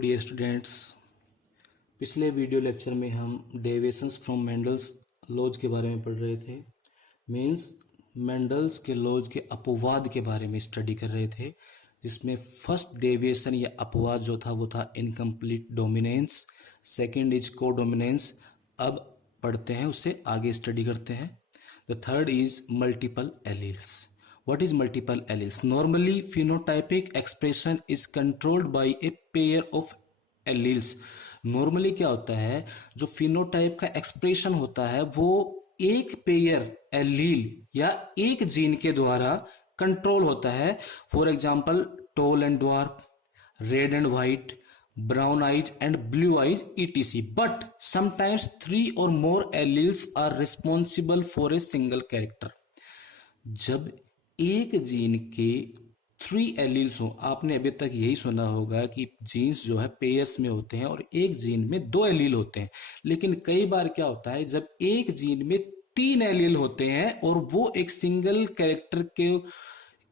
Dear students, पिछले video lecture में हम डेविएशंस फ्रॉम मेंडल्स लॉज के बारे में पढ़ रहे थे। मीन्स मेंडल्स के लॉज के अपवाद के बारे में स्टडी कर रहे थे, जिसमें फर्स्ट डेविएशन या अपवाद जो था वो था इनकम्प्लीट डोमिनेंस, सेकंड इज को डोमिनेंस। अब पढ़ते हैं, उससे आगे स्टडी करते हैं। The third is multiple alleles. What is multiple alleles? Normally, phenotypic expression is controlled by a pair of alleles. Normally क्या होता है, जो फिनोटाइप का एक्सप्रेशन होता है वो एक पेयर एलील या एक जीन के द्वारा कंट्रोल होता है। For example tall and dwarf, red and white, brown eyes and blue eyes etc. But sometimes 3 or more alleles are responsible for a single character. जब एक जीन के 3 एलील्स हो, आपने अभी तक यही सुना होगा कि जीन्स जो है पेयर्स में होते हैं और एक जीन में 2 एलील होते हैं। लेकिन कई बार क्या होता है, जब एक जीन में 3 एलील होते हैं और वो एक सिंगल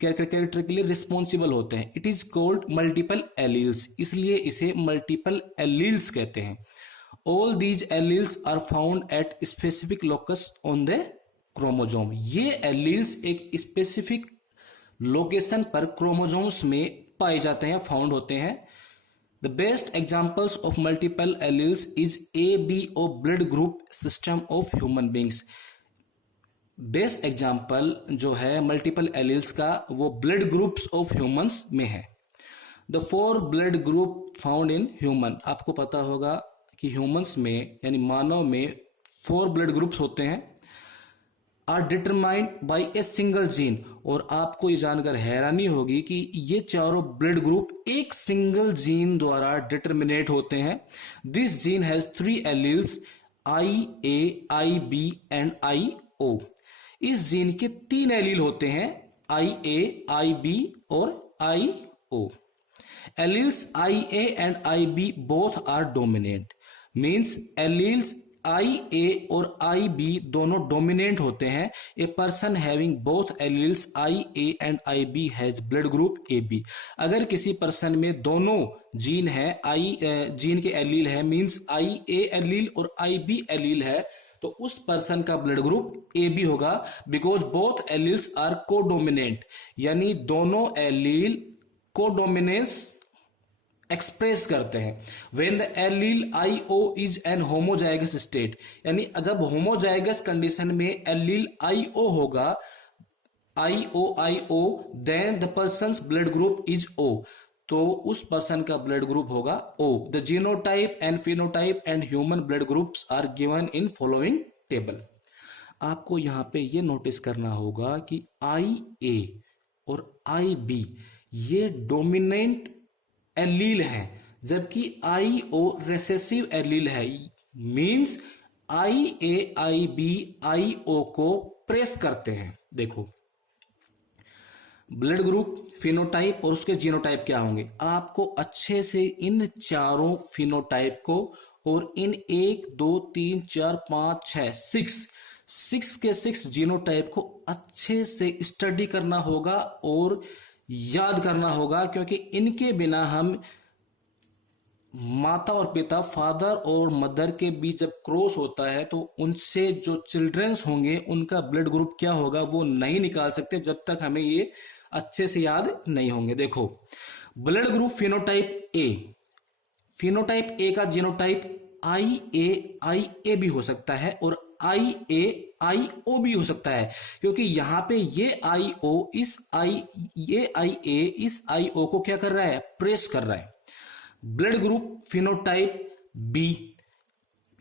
कैरेक्टर के लिए रिस्पॉन्सिबल होते हैं। It is called multiple alleles, इसलिए इसे मल्टीपल एलील्स कहते हैं। All these alleles are found at specific locus on the chromosome. ये एलील्स एक स्पेसिफिक लोकेशन पर क्रोमोजोम्स में पाए जाते हैं, फाउंड होते हैं। The best examples of multiple alleles is ABO blood group system of human beings. Best example जो है मल्टीपल एलील्स का वो ब्लड ग्रुप्स ऑफ ह्यूमंस में है। The 4 blood group found in human. आपको पता होगा कि ह्यूमंस में यानी मानव में 4 ब्लड ग्रुप्स होते हैं, are determined by a single gene. और आपको ये जानकर हैरानी होगी कि ये चारों ब्लड ग्रुप एक सिंगल जीन द्वारा डिटरमिनेट होते हैं। This gene has 3 alleles IA, IB and IO। इस जीन के 3 एलील होते हैं, IA, IB और IO। Alleles IA and IB both are dominant. Means alleles IA और IB दोनों डोमिनेंट होते हैं। A person having both alleles IA and IB has blood group AB। अगर किसी पर्सन में दोनों जीन है, जीन के एलील है, मींस IA एलील और IB एलील है, तो उस पर्सन का ब्लड ग्रुप AB होगा। Because both alleles are codominant, यानी दोनों एलील कोडोमिनेंस एक्सप्रेस करते हैं। When the allele IO is an homozygous state, यानी जब होमोजाइगस कंडीशन में एलील IO होगा, IO, then the person's blood group is O, तो उस पर्सन का ब्लड ग्रुप होगा O। The genotype and phenotype and human blood groups are given in following table. आपको यहां पे ये नोटिस करना होगा कि IA और IB ये डोमिनेंट एलील है, जबकि IO रेसेसिव एलील है। मींस IA, IB IO को प्रेस करते हैं। देखो ब्लड ग्रुप, फिनोटाइप और उसके जीनोटाइप क्या होंगे। आपको अच्छे से इन चारों फिनोटाइप को और इन 1 2 3 4 5 6 के 6 जीनोटाइप को अच्छे से स्टडी करना होगा और याद करना होगा, क्योंकि इनके बिना हम माता और पिता, फादर और मदर के बीच जब क्रॉस होता है तो उनसे जो चिल्ड्रंस होंगे उनका ब्लड ग्रुप क्या होगा वो नहीं निकाल सकते, जब तक हमें ये अच्छे से याद नहीं होंगे। देखो blood group phenotype A, phenotype A का जीनोटाइप IA भी हो सकता है और IA IO भी हो सकता है, क्योंकि यहां पे ये IA इस IO को क्या कर रहा है, प्रेस कर रहा है। ब्लड ग्रुप फिनोटाइप B,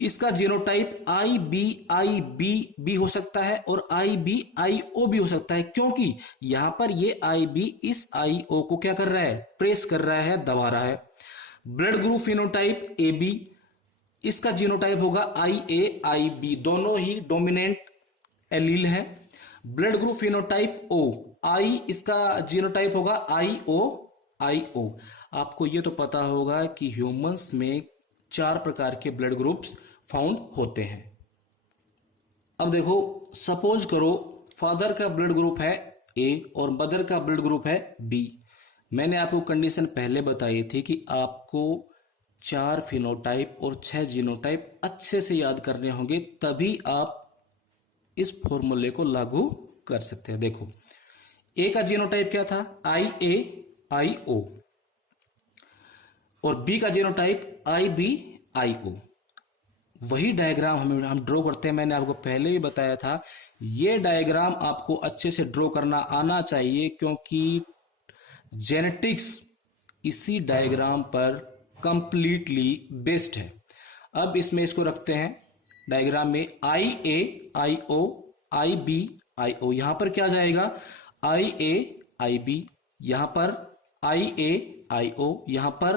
इसका जीनोटाइप IB भी हो सकता है और IB IO भी हो सकता है, क्योंकि यहां पर ये IB इस IO को क्या कर रहा है, प्रेस कर रहा है, दबा रहा है। ब्लड ग्रुप फिनोटाइप AB, इसका जीनोटाइप होगा IA IB, दोनों ही डोमिनेंट एलील है। ब्लड ग्रुप फिनोटाइप O, इसका जीनोटाइप होगा IO। आपको ये तो पता होगा कि ह्यूमंस में 4 प्रकार के ब्लड ग्रुप्स फाउंड होते हैं। अब देखो सपोज करो फादर का ब्लड ग्रुप है A और मदर का ब्लड ग्रुप है B। मैंने आपको कंडीशन पहले बताई थी कि आपको 4 फिनोटाइप और 6 जीनोटाइप अच्छे से याद करने होंगे, तभी आप इस फॉर्मूले को लागू कर सकते हैं। देखो, ए का जीनोटाइप क्या था? IA IO, और बी का जीनोटाइप IBIO। वही डायग्राम हम ड्रॉ करते हैं। मैंने आपको पहले भी बताया था, ये डायग्राम आपको अच्छे से ड्रॉ करना आना चाहिए, क्योंकि जेनेटिक्स इसी डायग्राम पर कंप्लीटली बेस्ड है। अब इसमें इसको रखते हैं डायग्राम में IA IO IBIO। यहां पर क्या जाएगा? IAIB, यहां पर IAIO, यहां पर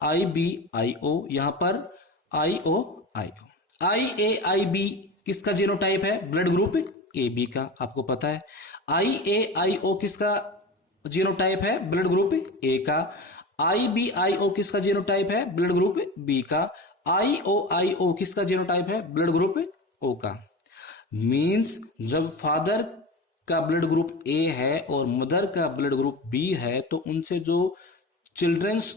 IBIO, यहां पर IOIO। IAIB किसका जीनोटाइप है? ब्लड ग्रुप AB का, आपको पता है। IAIO किसका जीनोटाइप है? ब्लड ग्रुप A का। IBIO किसका जीनोटाइप है? ब्लड ग्रुप B का। IOIO किसका जीनोटाइप है? ब्लड ग्रुप O का। मींस जब फादर का ब्लड ग्रुप A है और मदर का ब्लड ग्रुप B है, तो उनसे जो चिल्ड्रंस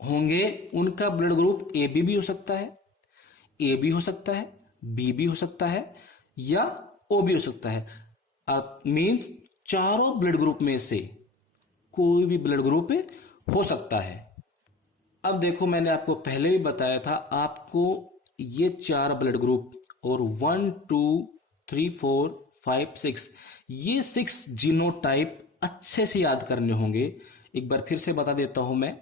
होंगे उनका ब्लड ग्रुप AB भी हो सकता है, A भी हो सकता है, B भी हो सकता है, या O भी हो सकता है। मींस चारों ब्लड ग्रुप में से कोई भी ब्लड ग्रुप हो सकता है। अब देखो, मैंने आपको पहले भी बताया था, आपको ये 4 ब्लड ग्रुप और 1 2 3 4 5 6 ये 6 जीनोटाइप अच्छे से याद करने होंगे। एक बार फिर से बता देता हूं मैं।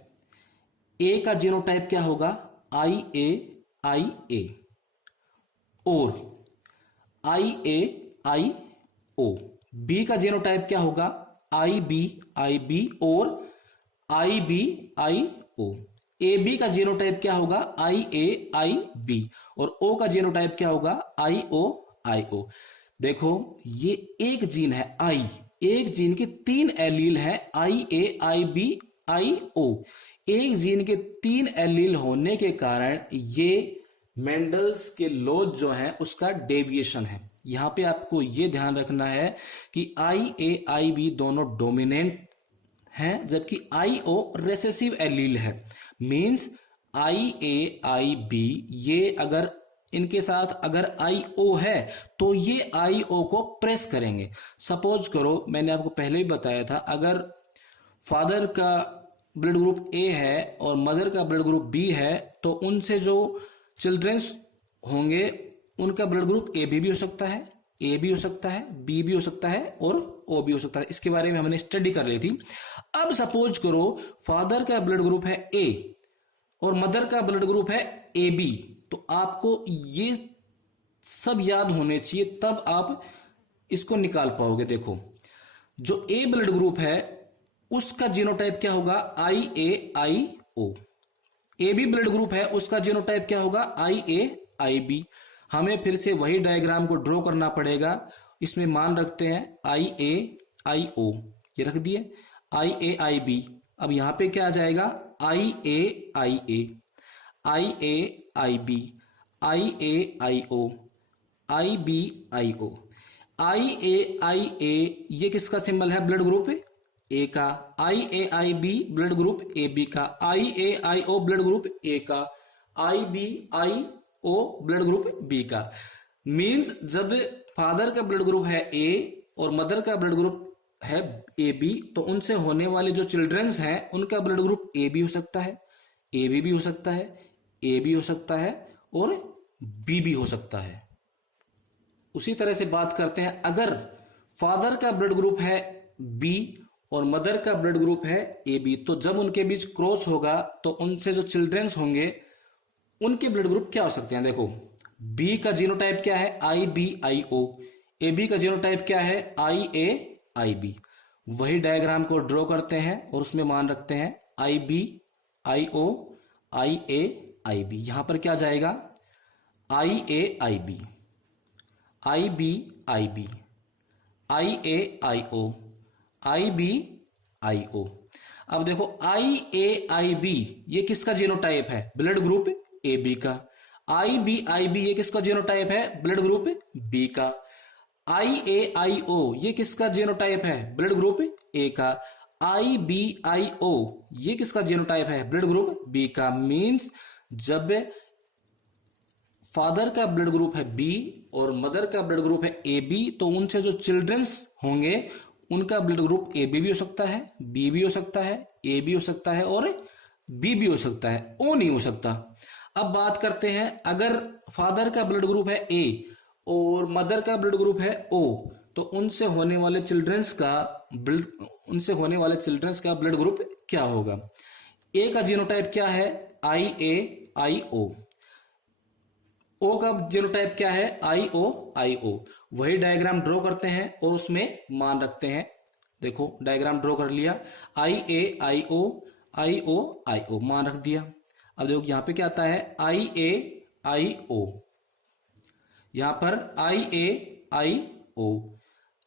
ए का जीनोटाइप क्या होगा? IA और IAIO। बी का जीनोटाइप क्या होगा? IBIB और IBIO। AB का जीनोटाइप क्या होगा? IAIB और O का जीनोटाइप क्या होगा? IOIO। देखो, ये एक जीन है एक जीन के 3 एलील है, IAIBIO। एक जीन के 3 एलील होने के कारण ये मेंडल्स के लॉज जो है उसका डेविएशन है। यहां पे आपको ये ध्यान रखना है कि IAIB दोनों डोमिनेंट हैं, जबकि IO रेसेसिव एलील है। मींस IAIB ये अगर इनके साथ अगर IO है तो ये IO को प्रेस करेंगे। सपोज करो, मैंने आपको पहले ही बताया था, अगर फादर का ब्लड ग्रुप A है और मदर का ब्लड ग्रुप B है, तो उनसे जो चिल्ड्रंस होंगे उनका ब्लड ग्रुप AB भी हो सकता है, A भी हो सकता है, B भी हो सकता है और O भी हो सकता है। इसके बारे में हमने स्टडी कर ली थी। अब सपोज करो फादर का ब्लड ग्रुप है A और मदर का ब्लड ग्रुप है AB, तो आपको ये सब याद होने चाहिए, तब आप इसको निकाल पाओगे। देखो, जो A ब्लड ग्रुप है उसका जीनोटाइप क्या होगा? IAIO। AB ब्लड ग्रुप है उसका जीनोटाइप क्या होगा? IAIB। हमें फिर से वही डायग्राम को ड्रॉ करना पड़ेगा। इसमें मान रखते हैं IAIO, ये रख दिए, IAIB। अब यहां पे क्या आ जाएगा? IAIA, IAIB, IAIO, IBIO। IAIA ये किसका सिंबल है? ब्लड ग्रुप A का। IAIB ब्लड ग्रुप AB का। IAIO ब्लड ग्रुप A का। IBIO ब्लड ग्रुप B का। मींस जब फादर का ब्लड ग्रुप है A और मदर का ब्लड ग्रुप है AB, तो उनसे होने वाले जो चिल्ड्रंस हैं उनका ब्लड ग्रुप A भी हो सकता है, AB भी हो सकता है, A भी हो सकता है और B भी हो सकता है। उसी तरह से बात करते हैं, अगर फादर का ब्लड ग्रुप है B और मदर का ब्लड ग्रुप है AB, तो जब उनके बीच क्रॉस होगा तो उनसे जो चिल्ड्रंस होंगे उनके ब्लड ग्रुप क्या हो सकते हैं? देखो, B का जीनोटाइप क्या है? IBIO। AB का जीनोटाइप क्या है? IAIB। वही डायग्राम को ड्रॉ करते हैं और उसमें मान रखते हैं IBIO, IAIB। यहां पर क्या जाएगा? IAIB, IBIB, IAIO, IBIO। अब देखो, IAIB ये किसका जीनोटाइप है? ब्लड ग्रुप AB का। IBIB ये किसका जीनोटाइप है? ब्लड ग्रुप B का। IAIO ये किसका जीनोटाइप है? ब्लड ग्रुप A का। IBIO ये किसका जीनोटाइप है? ब्लड ग्रुप बी का। मींस जब फादर का ब्लड ग्रुप है बी और मदर का ब्लड ग्रुप है AB, तो उनसे जो चिल्ड्रंस होंगे उनका ब्लड ग्रुप AB भी हो सकता है, B भी हो सकता है, A भी हो सकता है और B भी हो सकता है, O नहीं हो सकता। अब बात करते हैं, अगर फादर का ब्लड ग्रुप है A और मदर का ब्लड ग्रुप है O, तो उनसे होने वाले चिल्ड्रंस का ब्लड ग्रुप क्या होगा? A का जीनोटाइप क्या है? IAIO। O का जीनोटाइप क्या है? IOIO। वही डायग्राम ड्रॉ करते हैं और उसमें मान रखते हैं। देखो डायग्राम ड्रॉ कर लिया, IAIO IOIO मान रख दिया। अब देखो यहां पे क्या आता है? IAIO, यहां पर IAIO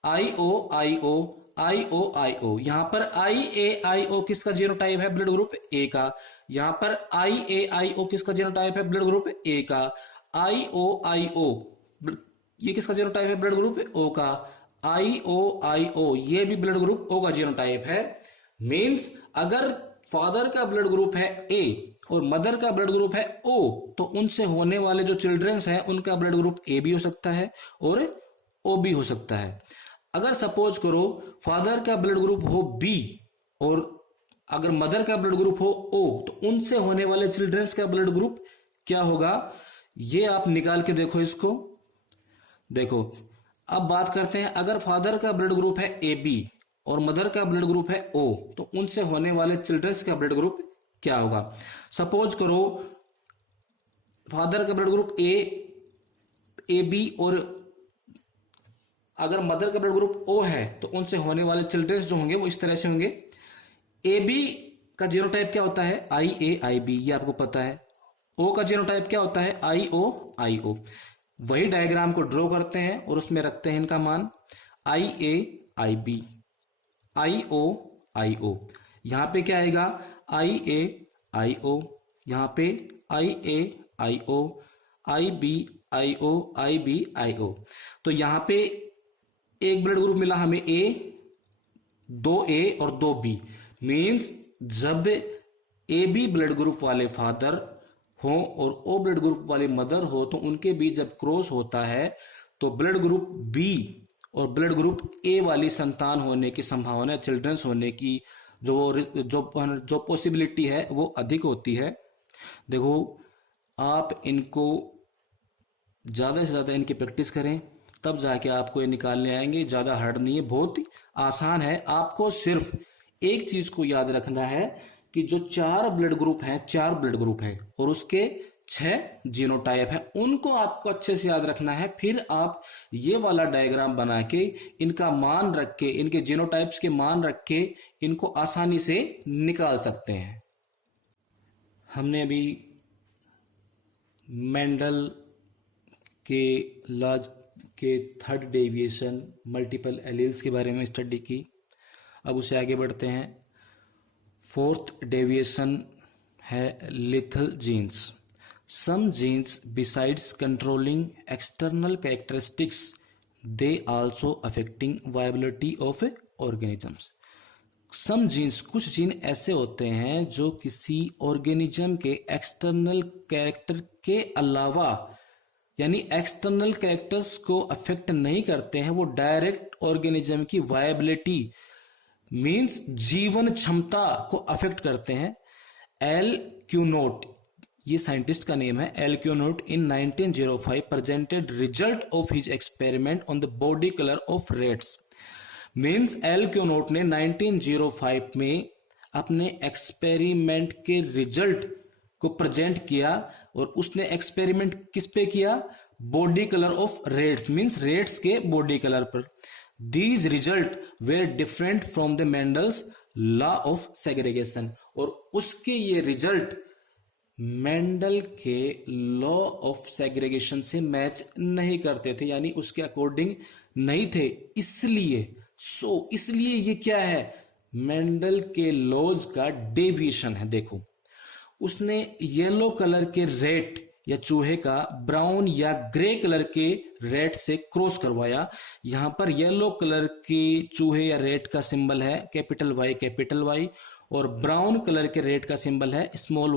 IOIO IOIO, यहां पर IAIO किसका जीनोटाइप है? ब्लड ग्रुप A का। यहां पर IAIO किसका जीनोटाइप है? ब्लड ग्रुप A का। IOIO ये किसका जीनोटाइप है? ब्लड ग्रुप O का। IOIO ये भी ब्लड ग्रुप O का जीनोटाइप है। मींस अगर फादर का ब्लड ग्रुप है A और मदर का ब्लड ग्रुप है O, तो उनसे होने वाले जो चिल्ड्रंस हैं उनका ब्लड ग्रुप A भी हो सकता है और O भी हो सकता है। अगर सपोज करो फादर का ब्लड ग्रुप हो B और अगर मदर का ब्लड ग्रुप हो O, तो उनसे होने वाले चिल्ड्रंस का ब्लड ग्रुप क्या होगा? ये आप निकाल के देखो इसको। देखो अब बात करते हैं, अगर फादर का ब्लड ग्रुप है AB और मदर का ब्लड ग्रुप है O, तो उनसे होने वाले चिल्ड्रंस का ब्लड ग्रुप क्या होगा? सपोज करो फादर का ब्लड ग्रुप AB और अगर मदर का ब्लड ग्रुप O है, तो उनसे होने वाले चिल्ड्रंस जो होंगे वो इस तरह से होंगे। AB का जीनोटाइप क्या होता है? IAIB, ये आपको पता है। O का जीनोटाइप क्या होता है? IOIO। वही डायग्राम को ड्रॉ करते हैं और उसमें रखते हैं इनका मान, IAIB IOIO। यहां पे क्या आएगा? IAIO, यहां पे IAIO IBIO IBIO। तो यहां पे एक ब्लड ग्रुप मिला हमें A, 2A और 2B। मींस जब AB ब्लड ग्रुप वाले फादर हो और O ब्लड ग्रुप वाली मदर हो, तो उनके बीच जब क्रॉस होता है तो ब्लड ग्रुप B और ब्लड ग्रुप A वाली संतान होने की संभावना, चिल्ड्रंस होने की जो पॉसिबिलिटी है वो अधिक होती है। देखो आप इनको ज़्यादा से ज़्यादा इनकी प्रैक्टिस करें, तब जाके आपको ये निकालने आएंगे। ज़्यादा हार्ड नहीं है, बहुत आसान है। आपको सिर्फ एक चीज़ को याद रखना है कि जो 4 ब्लड ग्रुप हैं और उसके 6 जीनोटाइप हैं, उनको आपको अच्छे से याद रखना है। फिर आप ये वाला डायग्राम बना के इनका मान रख के, इनके जीनोटाइप्स के मान रख के इनको आसानी से निकाल सकते हैं। हमने अभी मेंडल के लॉज के थर्ड डेविएशन मल्टीपल एलील्स के बारे में स्टडी की। अब उसे आगे बढ़ते हैं। फोर्थ डेविएशन है lethal genes. Some genes besides controlling external characteristics they also affecting viability of organisms. Some genes, कुछ जीन ऐसे होते हैं जो किसी ऑर्गेनिज्म के एक्सटर्नल कैरेक्टर के अलावा, यानी एक्सटर्नल कैरेक्टर्स को अफेक्ट नहीं करते हैं, वो डायरेक्ट ऑर्गेनिज्म की वायबिलिटी मींस जीवन क्षमता को अफेक्ट करते हैं। एल क्यूनोट, ये साइंटिस्ट का नेम है, L Cuenot in 1905 presented result of his experiment on the body colour of rats. Means L Cuenot ने 1905 में अपने एक्सपेरिमेंट के रिजल्ट को प्रेजेंट किया और उसने एक्सपेरिमेंट किस पे किया? Body colour of rats, means rats के बॉडी कलर पर। These result were different from the Mendel's law of segregation, और उसके ये रिजल्ट मेंडल के लॉ ऑफ सेग्रीगेशन से मैच नहीं करते थे, यानी उसके अकॉर्डिंग नहीं थे। इसलिए ये क्या है? मेंडल के लॉज का डेविएशन है। देखो उसने येलो कलर के रेट या चूहे का ब्राउन या ग्रे कलर के रेट से क्रॉस करवाया। यहां पर येलो कलर के चूहे या रेट का सिंबल है कैपिटल वाई, और ब्राउन कलर के रेट का सिंबल है स्मॉल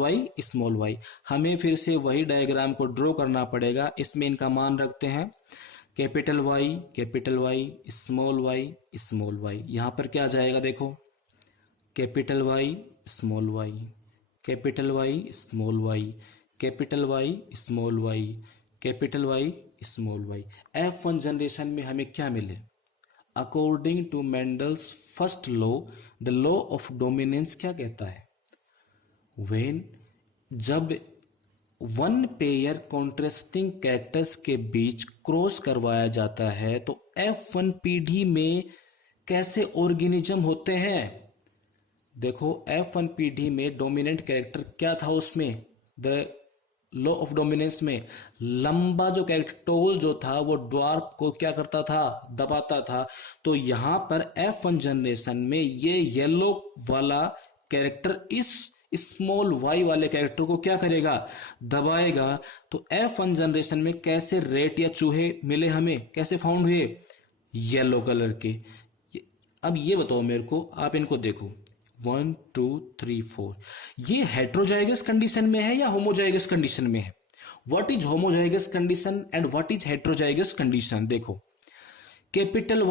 वाई। हमें फिर से वही डायग्राम को ड्रॉ करना पड़ेगा। इसमें इनका मान रखते हैं कैपिटल वाई, स्मॉल वाई। यहां पर क्या आ जाएगा देखो, capital Y, small Y, capital Y, small Y, capital Y, small Y, capital Y, small Y. F1 generation में हमें क्या मिले? According to Mendel's first law, the law of dominance क्या कहता है? व्हेन, जब वन पेयर कॉन्ट्रास्टिंग कैरेक्टर्स के बीच cross करवाया जाता है तो F1 पीढ़ी में कैसे ऑर्गेनिज्म होते हैं? देखो F1 पीढ़ी में डोमिनेंट कैरेक्टर क्या था उसमें, द लॉ ऑफ डोमिनेंस में लंबा जो कैरेक्टर टोल जो था वो ड्वार्फ को क्या करता था, दबाता था। तो यहां पर F1 जनरेशन में ये येलो वाला कैरेक्टर इस स्मॉल वाई वाले कैरेक्टर को क्या करेगा, दबाएगा। तो F1 जनरेशन में कैसे रेट या चूहे मिले हमें, कैसे फाउंड हुए? येलो कलर के। अब ये बताओ मेरे को, आप इनको देखो 1 2 3 4, ये हेट्रोजाइगस कंडीशन में है या होमोजाइगस कंडीशन में है? What is homozygous condition and what is heterozygous condition? देखो कैपिटल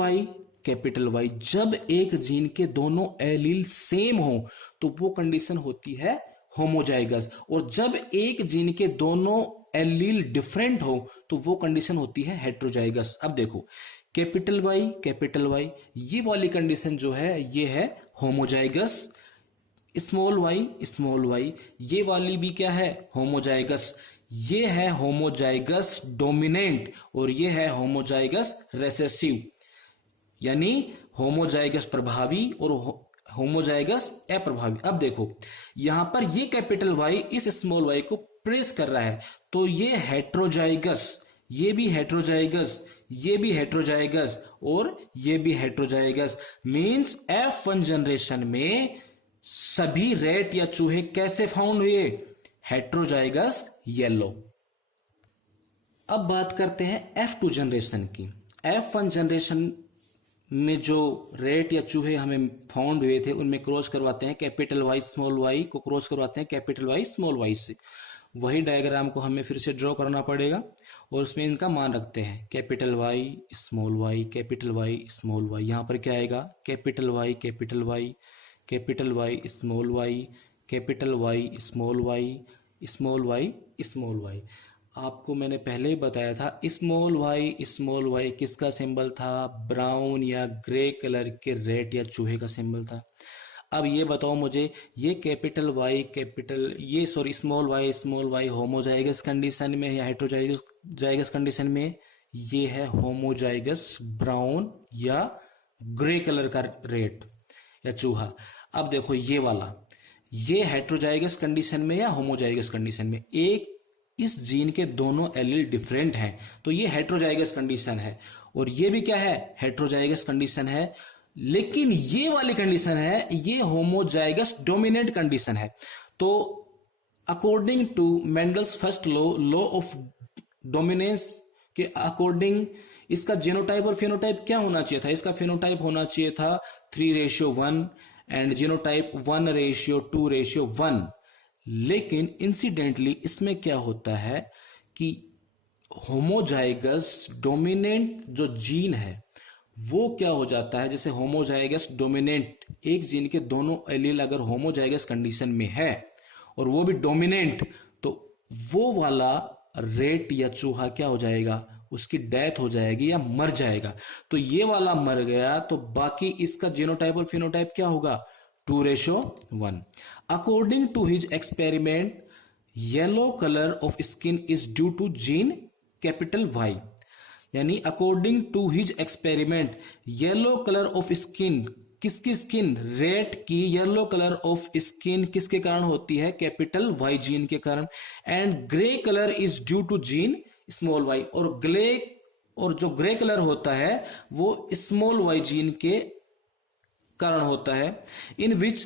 वाई, जब एक जीन के दोनों एलील सेम हो तो वो कंडीशन होती है होमोजाइगस, और जब एक जीन के दोनों एलील डिफरेंट हो तो वो कंडीशन होती है हेट्रोजाइगस। अब देखो कैपिटल वाई, ये वाली कंडीशन जो है ये है होमोजाइगस। स्मॉल वाई, ये वाली भी क्या है, होमोजाइगस। ये है होमोजाइगस डोमिनेंट और ये है होमोजाइगस रेसेसिव, यानी होमोजाइगस प्रभावी और होमोजाइगस अप्रभावी। अब देखो यहां पर ये कैपिटल वाई इस स्मॉल वाई को प्रेस कर रहा है, तो ये हेट्रोजाइगस, ये भी हेट्रोजाइगस, ये भी हेट्रोजाइगस और ये भी हेट्रोजाइगस। मींस F1 जनरेशन में सभी रेट या चूहे कैसे फाउंड हुए? Heterozygous yellow. अब बात करते हैं F2 जनरेशन की। F1 जनरेशन में जो रेट या चूहे हमें फाउंड हुए थे उनमें क्रॉस करवाते हैं कैपिटल वाई स्मॉल वाई को, क्रॉस करवाते हैं कैपिटल वाई स्मॉल वाई से। वही डायग्राम को हमें फिर से ड्रॉ करना पड़ेगा और उसमें इनका मान रखते हैं capital Y small Y, capital Y small Y. यहाँ पर क्या आएगा, capital Y, capital Y, capital Y small Y, capital Y small Y, small Y, small Y. आपको मैंने पहले ही बताया था स्मॉल वाई किसका सिंबल था? ब्राउन या ग्रे कलर के रेट या चूहे का सिंबल था। अब ये बताओ मुझे, ये capital Y small Y homozygous condition में या हेट्रोजाइगस कंडीशन में? ये है होमोजाइगस ब्राउन या ग्रे कलर का रेट या चूहा। अब देखो ये वाला, ये हेट्रोजाइगस कंडीशन में या होमोजाइगस कंडीशन में? एक इस जीन के दोनों एलील डिफरेंट हैं तो ये हेट्रोजाइगस कंडीशन है, और ये भी क्या है, हेट्रोजाइगस कंडीशन है। लेकिन ये वाली कंडीशन है, ये होमोजाइगस डोमिनेंट कंडीशन है। तो according to Mendel's first law of dominance के अकॉर्डिंग इसका जीनोटाइप और फिनोटाइप क्या होना चाहिए था? इसका फिनोटाइप होना चाहिए था 3:1 एंड जीनोटाइप 1:2:1। लेकिन इंसिडेंटली इसमें क्या होता है कि होमोजाइगस डोमिनेंट जो जीन है वो क्या हो जाता है, जैसे होमोजाइगस डोमिनेंट एक जीन के दोनों एलील अगर होमोजाइगस कंडीशन में है और वो भी डोमिनेंट, तो वो वाला रेट या चूहा क्या हो जाएगा, उसकी डेथ हो जाएगी या मर जाएगा। तो ये वाला मर गया तो बाकी इसका जीनोटाइप और फिनोटाइप क्या होगा, 2:1। According to his experiment yellow colour of skin is due to gene capital Y, यानी according to his experiment yellow colour of skin, किसकी स्किन, रेट की येलो कलर ऑफ स्किन किसके कारण होती है, कैपिटल वाई जीन के कारण। And grey colour is due to gene small Y, और जो ग्रे कलर होता है वो स्मॉल वाई जीन के कारण होता है, in which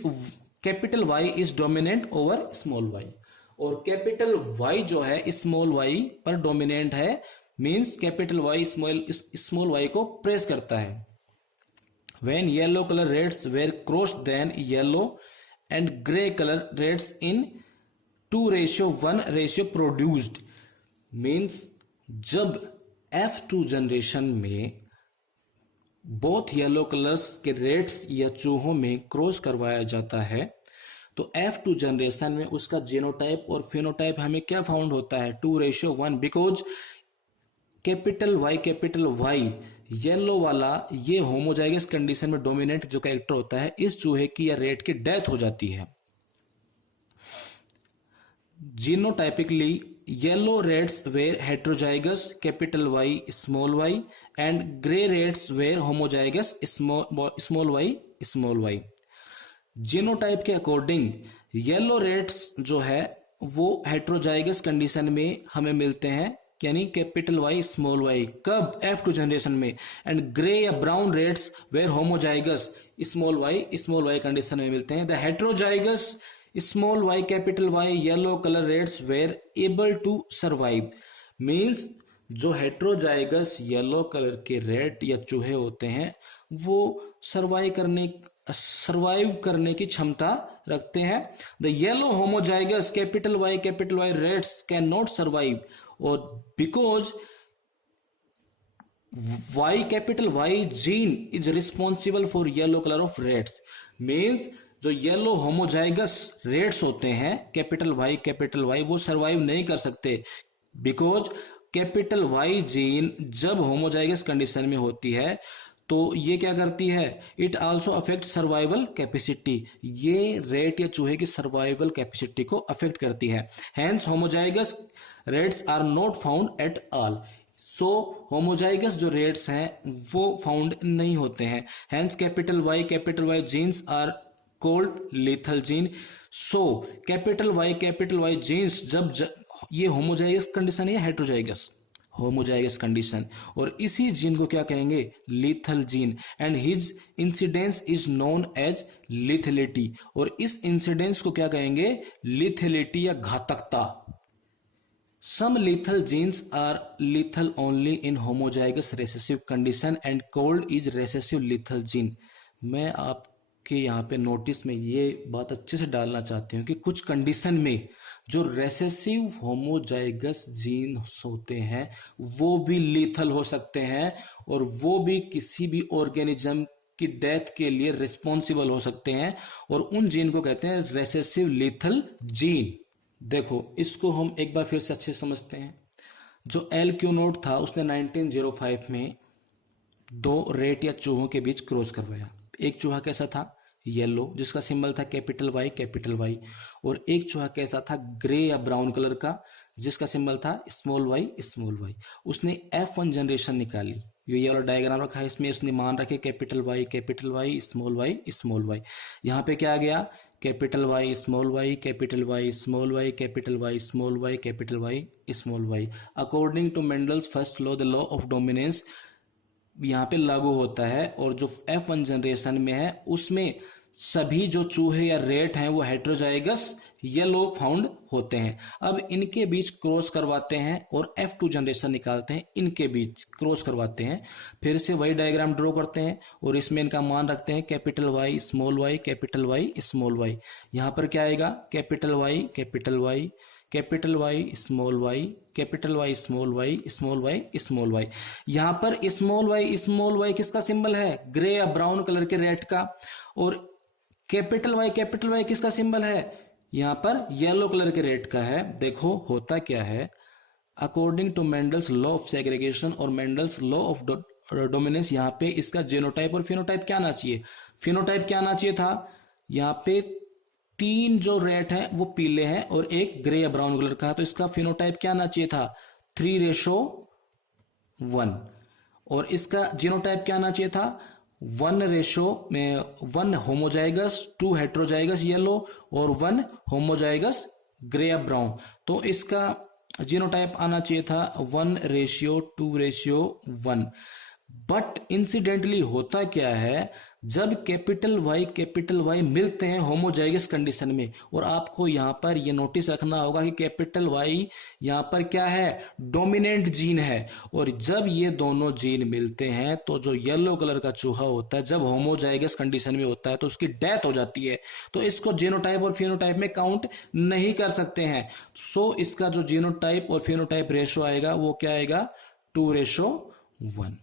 capital Y is dominant over small Y. और कैपिटल वाई जो है स्मॉल वाई पर डोमिनेंट है, means capital Y small Y को प्रेस करता है। When yellow color reds were crossed, then yellow and gray color reds in 2:1 ratio produced, means जब F2 generation में बोथ येलो कलर्स के रेड्स या चूहों में क्रॉस करवाया जाता है तो F2 जनरेशन में उसका जीनोटाइप और फिनोटाइप हमें क्या फाउंड होता है 2:1, बिकॉज कैपिटल वाई येलो वाला ये होमोजाइगस कंडीशन में डोमिनेंट जो कैरेक्टर होता है, इस चूहे की या रेट की डेथ हो जाती है। Genotypically yellow rats were heterozygous capital Y small Y and grey rats were homozygous small Y. Genotype के अकॉर्डिंग येलो रेड्स जो है वो हेट्रोजाइगस कंडीशन में हमें मिलते हैं, यानी कैपिटल वाई स्मॉल वाई, कब F2 जनरेशन में, एंड ग्रे या brown rats were homozygous small Y condition में मिलते हैं। The heterozygous small Y capital Y yellow colour rats were able to survive, means जो हेट्रोजाइगस येलो कलर के rat या चूहे होते हैं वो सर्वाइव करने की क्षमता रखते हैं। The yellow homozygous capital Y rats can not survive, और because capital Y gene is responsible for yellow colour of rats, means जो येलो होमोजाइगस रेड्स होते हैं कैपिटल वाई वो सर्वाइव नहीं कर सकते, बिकॉज कैपिटल वाई जीन जब homozygous condition में होती है तो ये क्या करती है, it also affect survival capacity, ये रेट या चूहे की सर्वाइवल कैपेसिटी को अफेक्ट करती है। Hence homozygous rats are not found at all, so homozygous जो रेड्स हैं वो फाउंड नहीं होते हैं। Hence capital Y genes are called lethal gene, so capital Y genes जब ये होमोजाइगस कंडीशन है हेट्रोजाइगस होमोजाइगस कंडीशन, और इसी जीन को क्या कहेंगे, lethal gene, and his incidence is known as lethality, और इस इंसिडेंस को क्या कहेंगे, लिथलिटी या घातकता। Some lethal genes are lethal only in homozygous recessive condition and called is recessive lethal gene। मैं आपके यहाँ पे नोटिस में ये बात अच्छे से डालना चाहती हूँ कि कुछ कंडीशन में जो रेसेसिव होमोजाइगस जीन होते हैं वो भी लीथल हो सकते हैं और वो भी किसी भी ऑर्गेनिज्म की डेथ के लिए रिस्पॉन्सिबल हो सकते हैं, और उन जीन को कहते हैं रेसेसिव लीथल जीन। देखो इसको हम एक बार फिर से अच्छे समझते हैं। जो LQ नोट था उसने 1905 में दो रेट या चूहों के बीच क्रॉस करवाया। एक चूहा कैसा था, येलो, जिसका सिंबल था कैपिटल वाई, और एक चूहा कैसा था, ग्रे या ब्राउन कलर का, जिसका सिंबल था स्मॉल वाई। उसने F1 जनरेशन निकाली, ये वाला डायग्राम रखा है, इसमें उसने मान रखे कैपिटल वाई स्मॉल वाई। यहाँ पे क्या आ गया, capital Y small Y, capital Y small Y, capital Y small Y, capital Y small Y. According to Mendel's first law, the law of dominance यहाँ पे लागू होता है, और जो F1 जनरेशन में है उसमें सभी जो चूहे या रेट हैं वो हेट्रोजाइगस येलो फाउंड होते हैं। अब इनके बीच क्रॉस करवाते हैं और F2 जनरेशन निकालते हैं, इनके बीच क्रॉस करवाते हैं, फिर से वही डायग्राम ड्रॉ करते हैं और इसमें इनका मान रखते हैं capital Y small Y, capital Y small Y. यहाँ पर क्या आएगा, capital Y small Y, capital Y small Y. यहाँ पर स्मॉल वाई किसका सिंबल है, ग्रे या ब्राउन कलर के रेड का, और कैपिटल वाई किसका सिंबल है, यहाँ पर येलो कलर के रेड का है। देखो होता क्या है, according to Mendel's law of segregation और मेंडल्स लॉ ऑफ डोमिनेंस, यहाँ पे इसका जीनोटाइप और फिनोटाइप क्या आना चाहिए, फिनोटाइप क्या आना चाहिए था, यहाँ पे 3 जो रेड हैं वो पीले हैं और एक ग्रे या ब्राउन कलर का है, तो इसका फिनोटाइप क्या आना चाहिए था 3:1, और इसका जीनोटाइप क्या आना चाहिए था 1:1 होमोजाइगस, 2 हेट्रोजाइगस येलो और 1 होमोजाइगस ग्रे या ब्राउन। तो इसका जीनोटाइप आना चाहिए था 1:2:1। बट इंसिडेंटली होता क्या है, जब कैपिटल वाई मिलते हैं होमोजाइगस कंडीशन में, और आपको यहां पर ये नोटिस रखना होगा कि कैपिटल वाई यहां पर क्या है, डोमिनेंट जीन है। और जब ये दोनों जीन मिलते हैं तो जो येलो कलर का चूहा होता है, जब होमोजाइगस कंडीशन में होता है तो उसकी डेथ हो जाती है, तो इसको जीनोटाइप और फिनोटाइप में काउंट नहीं कर सकते हैं। सो इसका जो जीनोटाइप और फिनोटाइप रेशो आएगा वो क्या आएगा, 2:1।